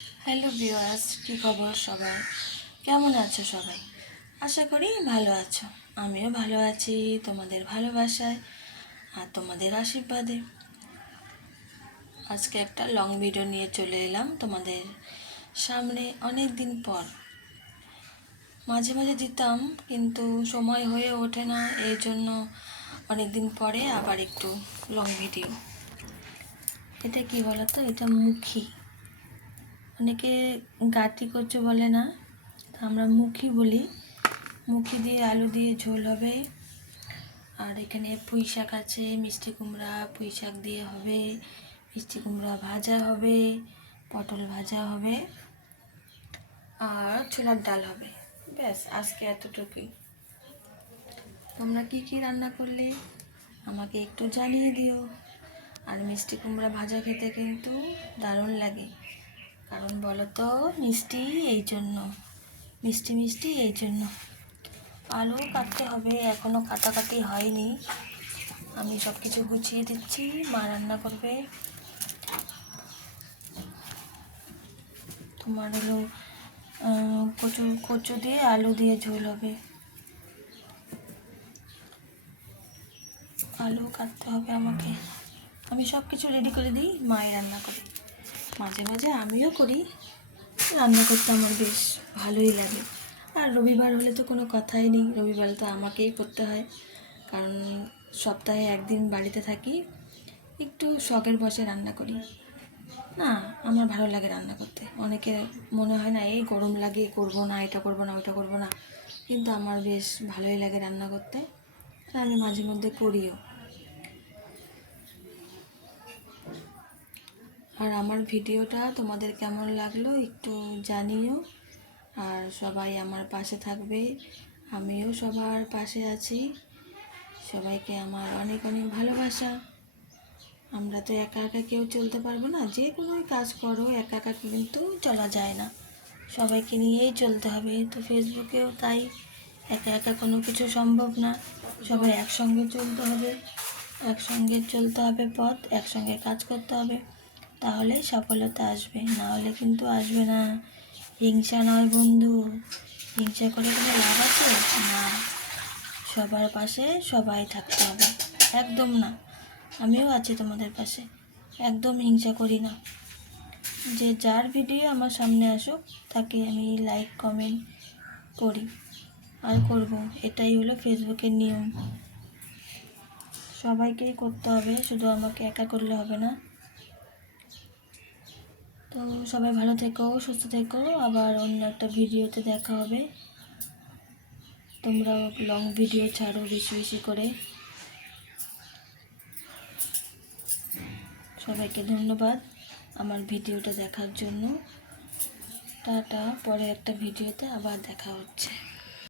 Hello viewers, কী খবর সবার? কেমন আছো সবাই? আশা করি ভালো আছো। আমিও ভালো আছি তোমাদের ভালোবাসায় আর তোমাদের আশীর্বাদে। আজকে একটা লং ভিডিও নিয়ে চলে এলাম তোমাদের সামনে অনেক দিন পর। মাঝে মাঝে দিতাম কিন্তু সময় হয়ে ওঠে না, এই জন্য অনেক দিন পরে আবার একটু লং ভিডিও। এটা কি বলো তো, এটা মুখী। অনেকে গাটি কচু বলে না, আমরা মুখী বলি। মুখী দিয়ে আলু দিয়ে ঝোল হবে। আর এখানে পুঁই শাক আছে, মিষ্টি কুমড়া, পুঁই শাক দিয়ে হবে, মিষ্টি কুমড়া ভাজা হবে, পটল ভাজা হবে আর ছোলার ডাল হবে। ব্যাস, আজকে এতটুকুই। তোমরা কি কি রান্না করলে আমাকে একটু জানিয়ে দিও। আর মিষ্টি কুমড়া ভাজা খেতে কিন্তু দারুণ লাগে, কারণ বলো তো মিষ্টি এই জন্য, মিষ্টি মিষ্টি এই জন্য। আলু কাটতে হবে, এখনও কাটাকাটি হয়নি। আমি সব কিছু গুছিয়ে দিচ্ছি, মা রান্না করবে। তোমার হলো কচু কচু দিয়ে আলু দিয়ে ঝোল হবে। আলু কাটতে হবে আমাকে, আমি সব কিছু রেডি করে দিই, মাই রান্না করে। মাঝে মাঝে আমিও করি, রান্না করতে আমার বেশ ভালোই লাগে। আর রবিবার হলে তো কোনো কথাই নেই, রবিবার তো আমাকেই করতে হয়, কারণ সপ্তাহে একদিন বাড়িতে থাকি। একটু শখের বসে রান্না করি না, আমার ভালো লাগে রান্না করতে। অনেকে মনে হয় না এই গরম লাগে করবো না, এটা করবো না, ওটা করবো না, কিন্তু আমার বেশ ভালোই লাগে রান্না করতে। আর আমি মাঝে মধ্যে করিও। আর আমার ভিডিওটা তোমাদের কেমন লাগলো একটু জানিও। আর সবাই আমার পাশে থাকবে, আমিও সবার পাশে আছি। সবাইকে আমার অনেক অনেক ভালোবাসা। আমরা তো একা একা কেউ চলতে পারবো না, যে কোনো কাজ করো একা একা কিন্তু চলা যায় না, সবাইকে নিয়েই চলতে হবে। তো ফেসবুকেও তাই, একা একা কোনো কিছু সম্ভব না, সবাই একসঙ্গে চলতে হবে। একসঙ্গে চলতে হবে পথ, একসঙ্গে কাজ করতে হবে, তাহলে সফলতা আসবে, না হলে কিন্তু আসবে না। হিংসা নয় বন্ধু, হিংসা করে কোনো লাভ আছে না। সবার পাশে সবাই থাকতে হবে, একদম না। আমিও আছি তোমাদের পাশে, একদম হিংসা করি না। যে যার ভিডিও আমার সামনে আসুক তাকে আমি লাইক কমেন্ট করি আর করব, এটাই হলো ফেসবুকের নিয়ম। সবাইকেই করতে হবে, শুধু আমাকে একা করলে হবে না। তো সবাই ভালো থেকো, সুস্থ থেকো, আবার অন্য একটা ভিডিওতে দেখা হবে। তোমরাও লং ভিডিও ছাড়ো বেশি বেশি করে। সবাইকে ধন্যবাদ আমার ভিডিওটা দেখার জন্য। টাটা, পরে একটা ভিডিওতে আবার দেখা হচ্ছে।